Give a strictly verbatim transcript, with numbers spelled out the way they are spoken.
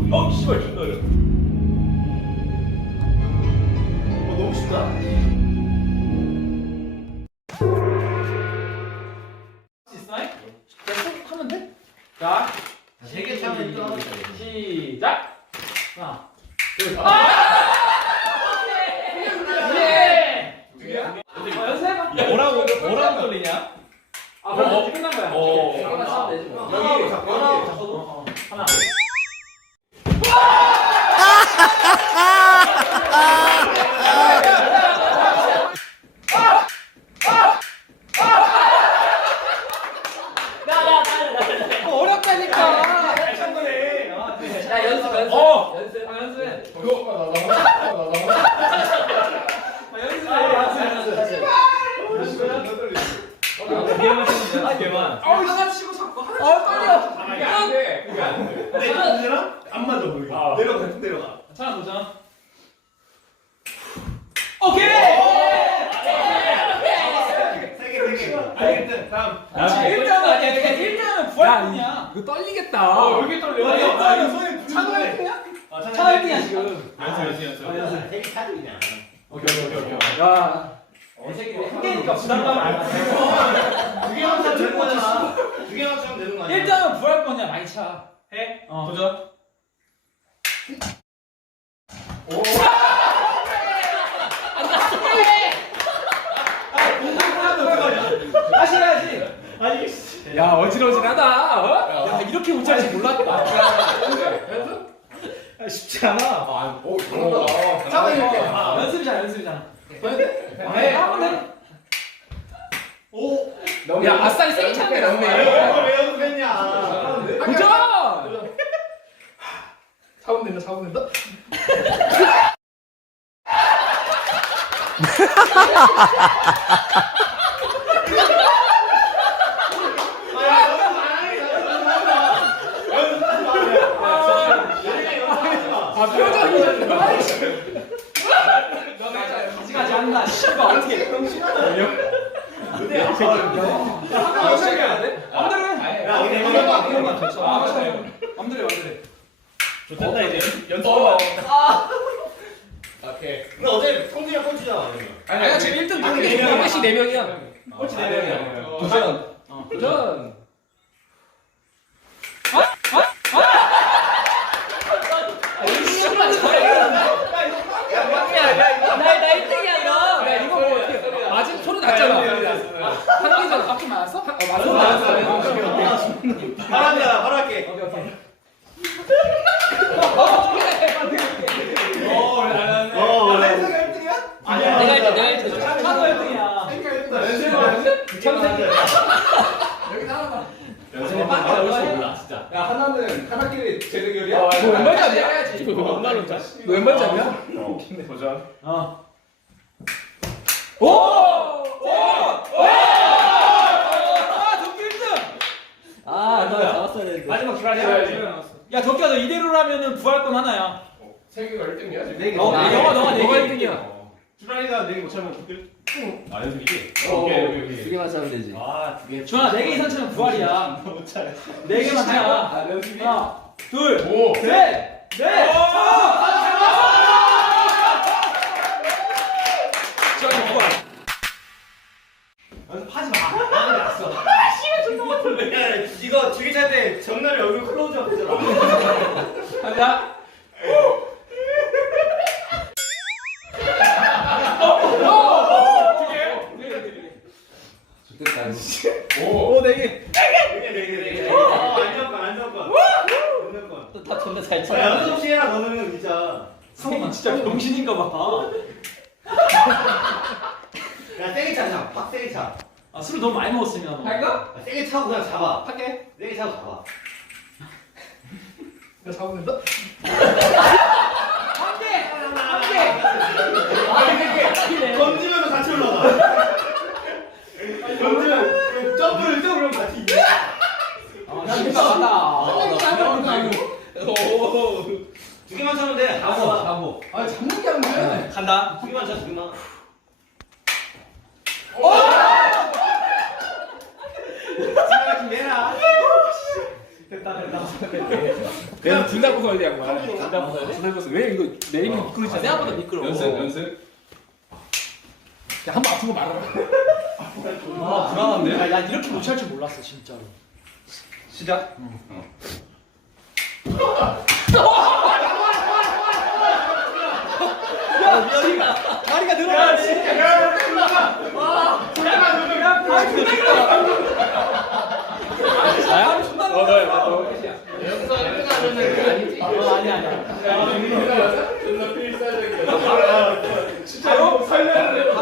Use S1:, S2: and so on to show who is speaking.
S1: 어, 씨발 존나 어려. 어, 너무 쉽다.
S2: 하면 돼? 자,
S1: 세개 차면 또
S2: 시작. 하나, 둘, 예. 어, 연습해봐.
S1: 뭐라고 뭐라고 돌리냐?
S2: 아, 그럼 이제 끝난 거야.
S1: 어.
S2: 이거만 차면 되지 뭐.
S1: 여기 잡고 여기 잡고.
S2: 어, 어. 하나. 어렵다니까.
S1: 한 거네. 아, 네.
S2: 야, 연습, 연습.
S1: 어.
S2: 연습. 아, 연습해.
S1: 이거
S2: 아, 연습해.
S1: 두 개만 치면 돼. 두 개만.
S2: 하나 치고 잡고 하나. 어, 떨려.
S1: 그게 안 돼. 그게 안 돼. 근데 문제랑 안 맞아 거기. 내려가 쭉 내려가.
S2: 차나 도전. 오케이.
S1: 알겠든 다음.
S2: 일단은 아니야. 일단은 부활이야.
S3: 이거 떨리겠다.
S1: 어, 여기 떨려. 일단은 손이
S2: 찬호 일 등이야?
S1: 아,
S2: 찬호 일 등이야 지금.
S1: 연습 연습 연습.
S2: 아, 연습.
S4: 되게 차들이냐.
S1: 오케이 오케이 오케이.
S2: 야. 한 개니까 부담감을 안 해.
S1: 두 개만 차면 되는 거잖아. 두 개만 차면 되는 거 아니야?
S2: 일단은 부활권이야 많이 차.
S1: 해.
S2: 어.
S1: 도전. 오.
S2: 다시 해야지.
S1: 아니.
S3: 야 어질어질하다. 어? 야 이렇게 못 찰지 몰랐다.
S1: 아, 쉽지 않아. 아, 오,
S4: 잘한다.
S1: 잠깐 이렇게.
S2: 아, 연습이잖아 연습이잖아.
S1: 해.
S2: 하면 돼.
S1: 오.
S3: 야 아싸리 세게 차네
S1: 왜
S3: 나오네.
S1: 왜 연습했냐?
S3: 도전.
S4: 사면 된다, 사면 된다.
S3: 아 표정이.
S2: 아직까지 한다. 씨발 어떻게?
S1: 열심히 해야 돼?
S2: 맘대로 해.
S1: 야, 근데
S2: 이거만,
S1: 이거만
S2: 이거만
S1: 이거만
S2: 줬어. 아, 맘대로 해. 맘대로 해.
S1: 좋다 이제 연습하면.
S4: 오케이.
S1: 근데 어제 성준이가 꼴찌잖아.
S3: 아니야 지금 일 등
S1: 아,
S3: 동계
S1: 네 명이야.
S3: 동계시 네 명이야.
S1: 꼴찌 네 명이야.
S3: 도전.
S2: 어.
S3: 도전.
S2: 나나 일 등이야 이거.
S3: 야 이거 뭐 어떻게? 맞은 소리 났잖아. 한 개잖아. 앞에 맞았어? 어 맞았어.
S1: 맞았어. 바람이야, 바로 할게.
S2: 오케이 오케이.
S1: 어, 잘하네. 어, 렌즈가 일 등이야? 아니야.
S3: 내가 일 등, 내가 일 등.
S2: 찬호 일 등이야.
S1: 연습은 하나 올수 몰라, 진짜.
S4: 야, 하나는 하나끼리 재대결이야?
S3: 너 왼발잡이야? 너 왼발로 자. 너 왼발잡이야?
S1: 어, 도전.
S2: 어.
S3: 오!
S2: 아, 너 잡았어야 되는데.
S1: 마지막 기간이야.
S2: 야, 덕기야, 너 이대로라면은 부활권 하나야.
S4: 세 개가 일 등이야, 지금?
S1: 네 개.
S2: 어,
S1: 네 개.
S2: 너가, 너가 네
S3: 너가
S2: 개.
S3: 일 등이야.
S1: 주란이가 네 개 못 차면 그때 아, 연습이지?
S4: 어,
S1: 오케이, 오케이, 오케이.
S4: 두 개만 차면 되지.
S1: 아, 두 개.
S2: 주환아, 네 개 이상 차면 부활이야.
S1: 못 차요.
S2: 네 개만 차.
S4: 아, 연습이?
S2: 하나, 둘,
S1: 오.
S2: 셋, 넷.
S3: 지원이 부활.
S1: 연습하지 마. 나는 났어. 아, 씨발 존나 못해. 이거 두 개 찰 때 정렬이 얼굴 클로즈업 되잖아.
S2: 가자.
S4: 좋겠다,
S1: 오, 네 개. 네 개, 네 개, 네 개. 어, 안정권, 안정권. 안정권.
S2: 다 존나 잘
S1: 야, 연습 없이 해라, 너는 진짜.
S2: 성이 진짜 병신인가 봐.
S1: 야, 세게 차자. 팍 세게 차.
S2: 아, 술을 너무 많이 먹었으면.
S4: 할까?
S1: 야, 세게 차고 그냥 잡아.
S4: 할게.
S1: 세게 차고 잡아.
S4: 나 사면 된다?
S2: 한 개! 한 개!
S1: 아니, 이렇게 던지면서 같이 올라가. 던지면 점프를 점프를 같이.
S2: 아, 신박하다.
S1: 두 개만 차면 돼. 다 먹어, 다 먹어.
S4: 아, 잡는 게 안 돼.
S1: 간다. 두 개만 차, 두 개만. 생각 좀 내라. 됐다, 됐다.
S3: 내가 둘다 벗어야 돼 양말. 둘다 벗어야 돼? 둘다 벗어. 왜 이거 내림이 미끄러지잖아.
S2: 생각보다 미끄러워.
S5: 연습 연습.
S3: 야, 한번 아픈 거 말아라.
S2: 아 불안한데? 야, 난 이렇게 못 찰 줄 몰랐어 진짜로.
S5: 시작.
S2: 다리가 늘어나지. 나야?
S3: 어, 너야, 너.
S4: 여기서 일등 하면은 아니지.
S2: 어 아니 아니야.
S5: 진짜로 살려야 돼.